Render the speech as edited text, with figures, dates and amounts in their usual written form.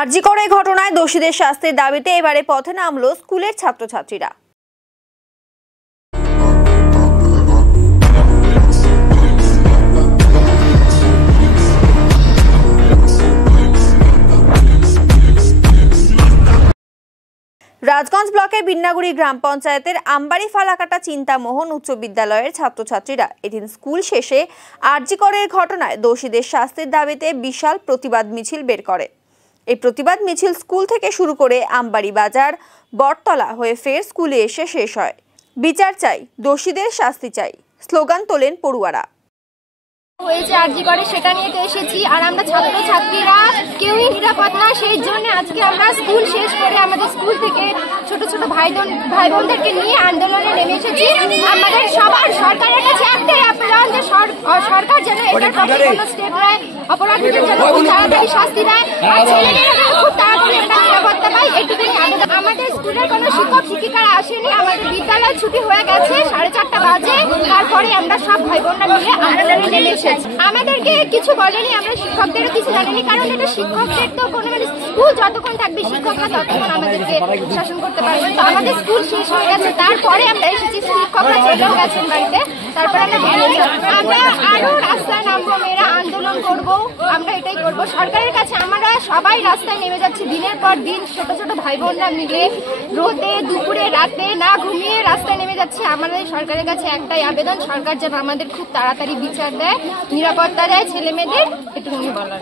আরজি করে ঘটনায় দোষীদের শাস্তির দাবিতে এবারে পথে নামলো স্কুলের ছাত্রছাত্রীরা। রাজগঞ্জ ব্লকের বিন্নাগুড়ি গ্রাম পঞ্চায়েতের আমবাড়ি ফালাকাটা চিন্তামোহন উচ্চ বিদ্যালয়ের ছাত্রছাত্রীরা এদিন স্কুল শেষে আরজি করের ঘটনায় দোষীদের শাস্তির দাবিতে বিশাল প্রতিবাদ মিছিল বের করে। এই প্রতিবাদ মিছিল স্কুল থেকে শুরু করে আমবাড়ি বাজার বটতলা হয়ে ফের স্কুলে এসে শেষ হয়। বিচার চাই, দোষীদের শাস্তি চাই স্লোগান তোলেন পড়ুয়ারা। হয়েছে আরজি করে সেটা নিয়ে তো এসেছি, আর আমরা ছাত্রছাত্রীরা কেউই নিরাপদ না। সেই জন্য আজকে আমরা স্কুল শেষ করে আমাদের স্কুল থেকে ছোট ছোট ভাই বোনদেরকে নিয়ে আন্দোলনে নেমে এসেছি। আমাদের সবার সরকারের কাছে একটাই আবেদন যে সরকার যেন এটার পক্ষে কোনো স্টেপ নেয়, অপরাধীদের যেন খুব তাড়াতাড়ি শাস্তি দেয়, আর ছেলেমেয়েরা খুব তাড়াতাড়ি একটা নিরাপত্তা পায়, এটুকুনি আবেদন। আমাদের স্কুলের কোনো শিক্ষক শিক্ষিকারা আসেনি, আমাদের বিদ্যালয় ছুটি হয়ে গেছে 4:30 বাজে। তারপরে আমরা সব ভাই বোনরা মিলে আন্দোলনে নেমে এসেছি। আমাদেরকে কিছু বলেনি, আমরা শিক্ষকদেরও কিছু জানিনি, কারণ এটা শিক্ষকদের তো কোনো স্কুল যতক্ষণ থাকবে শিক্ষকরা ততক্ষণ আমাদেরকে শাসন করতে পারবে। তো আমাদের স্কুল শেষ হয়ে গেছে, তারপরে আমরা এসেছি, শিক্ষকরা চলেও গেছেন বাড়িতে, তারপরে আমরা আরো রাস্তায় নামবো, মেয়েরা আন্দোলন করব, আমরা এটাই করবো সরকারের কাছে। আমরা সবাই রাস্তায় নেমে যাচ্ছি দিনের পর দিন, ছোট ছোট ভাই বোনরা মিলে রোদে দুপুরে রাতে না ঘুমিয়ে রাস্তায় নেমে যাচ্ছে। আমাদের সরকারের কাছে একটাই আবেদন, সরকার যেন আমাদের খুব তাড়াতাড়ি বিচার দেয়, নিরাপত্তা দেয় ছেলে মেয়েদের, এটুকুনি বলার।